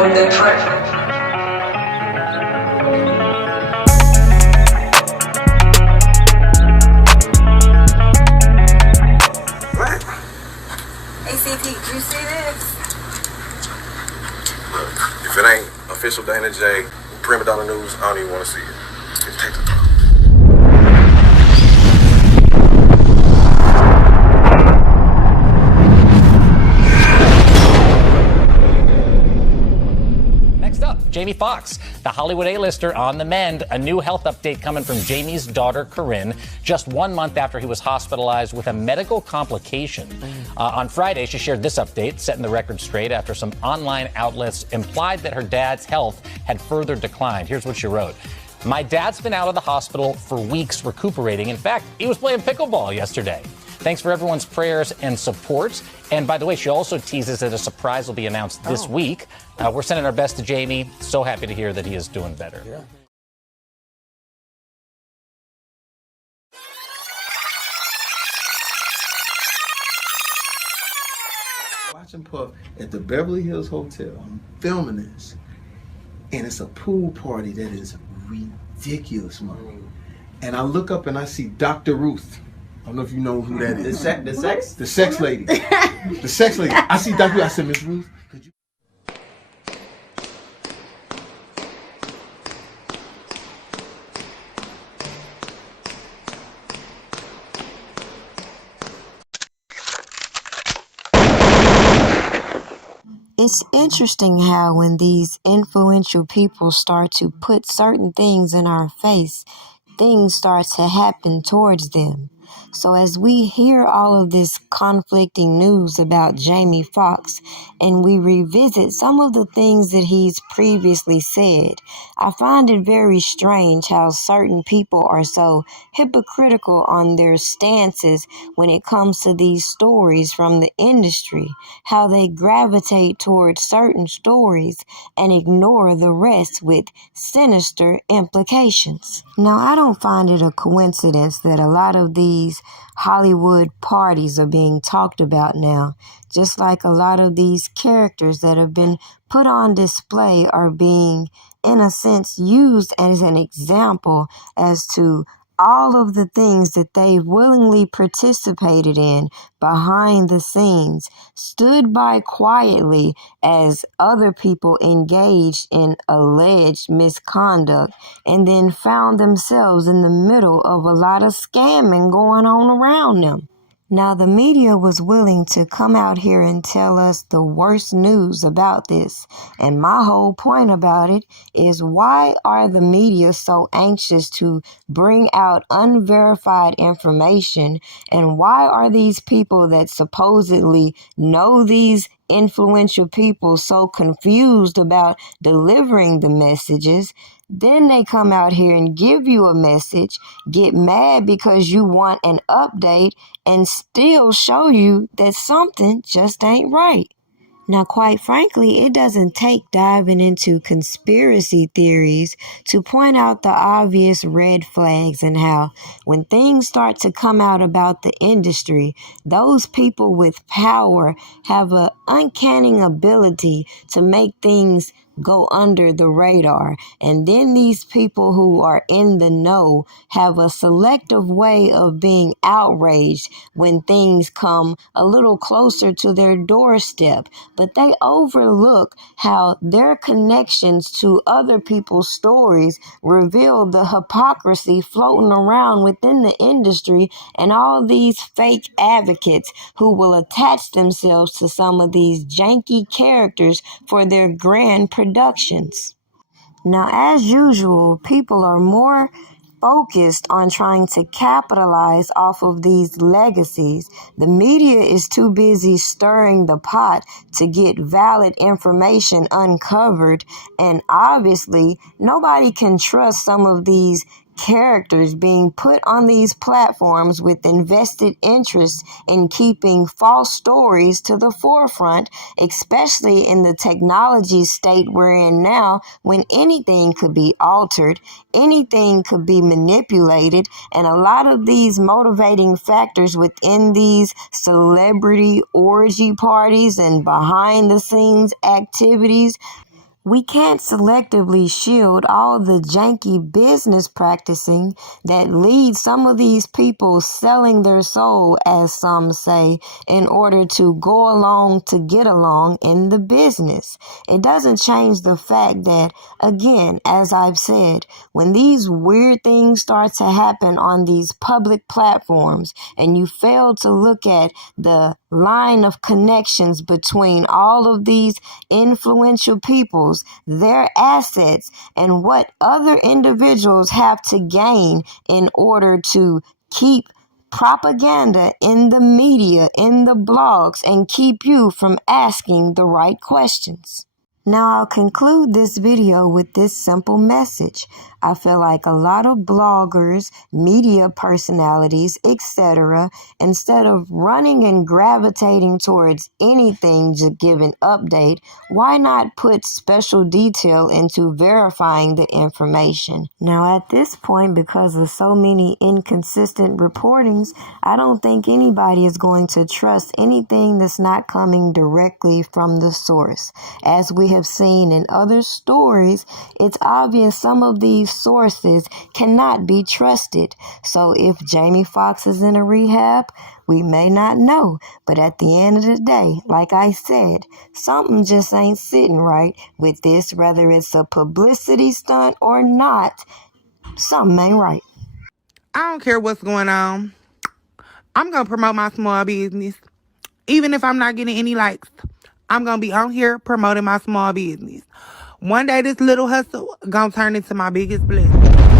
on the track. ACT, did you see this? Look, if it ain't official Dana J, Prima Donna News, I don't even want to see it. Just take the time. Next up, Jamie Foxx, the Hollywood A-lister on the mend. A new health update coming from Jamie's daughter, Corinne, just 1 month after he was hospitalized with a medical complication. On Friday, she shared this update, setting the record straight after some online outlets implied that her dad's health had further declined. Here's what she wrote. My dad's been out of the hospital for weeks recuperating. In fact, he was playing pickleball yesterday. Thanks for everyone's prayers and support. And by the way, she also teases that a surprise will be announced this week. We're sending our best to Jamie. So happy to hear that he is doing better. Yeah. Watching Puff at the Beverly Hills Hotel. I'm filming this. And it's a pool party that is ridiculous, man. And I look up and I see Dr. Ruth. I don't know if you know who that is. The sex lady. The sex lady. I see Dr. Ruth. I said, Miss Ruth, could you? It's interesting how when these influential people start to put certain things in our face, things start to happen towards them. So as we hear all of this conflicting news about Jamie Foxx and we revisit some of the things that he's previously said, I find it very strange how certain people are so hypocritical on their stances when it comes to these stories from the industry, how they gravitate towards certain stories and ignore the rest with sinister implications. Now, I don't find it a coincidence that a lot of these Hollywood parties are being talked about now, just like a lot of these characters that have been put on display are being, in a sense, used as an example as to all of the things that they've willingly participated in behind the scenes, stood by quietly as other people engaged in alleged misconduct, and then found themselves in the middle of a lot of scamming going on around them. Now, the media was willing to come out here and tell us the worst news about this. And my whole point about it is, why are the media so anxious to bring out unverified information? And why are these people that supposedly know these influential people so confused about delivering the messages? Then they come out here and give you a message, get mad because you want an update, and still show you that something just ain't right. Now, quite frankly, it doesn't take diving into conspiracy theories to point out the obvious red flags and how when things start to come out about the industry, those people with power have an uncanny ability to make things go under the radar. And then these people who are in the know have a selective way of being outraged when things come a little closer to their doorstep. But they overlook how their connections to other people's stories reveal the hypocrisy floating around within the industry and all these fake advocates who will attach themselves to some of these janky characters for their grand productions. Now, as usual, people are more focused on trying to capitalize off of these legacies. The media is too busy stirring the pot to get valid information uncovered, and obviously nobody can trust some of these characters being put on these platforms with invested interest in keeping false stories to the forefront, especially in the technology state we're in now, when anything could be altered, anything could be manipulated, and a lot of these motivating factors within these celebrity orgy parties and behind the scenes activities We can't selectively shield all the janky business practicing that leads some of these people selling their soul, as some say, in order to go along to get along in the business. It doesn't change the fact that, again, as I've said, when these weird things start to happen on these public platforms and you fail to look at the line of connections between all of these influential peoples, their assets, and what other individuals have to gain in order to keep propaganda in the media, in the blogs, and keep you from asking the right questions. Now I'll conclude this video with this simple message. I feel like a lot of bloggers, media personalities, etc., instead of running and gravitating towards anything to give an update, why not put special detail into verifying the information? Now at this point, because of so many inconsistent reportings, I don't think anybody is going to trust anything that's not coming directly from the source. As we have seen in other stories, it's obvious some of these sources cannot be trusted. So if Jamie Foxx is in a rehab, we may not know. But at the end of the day, like I said, something just ain't sitting right with this, whether it's a publicity stunt or not. Something ain't right. I don't care what's going on. I'm going to promote my small business. Even if I'm not getting any likes, I'm going to be on here promoting my small business. One day this little hustle going to turn into my biggest blessing.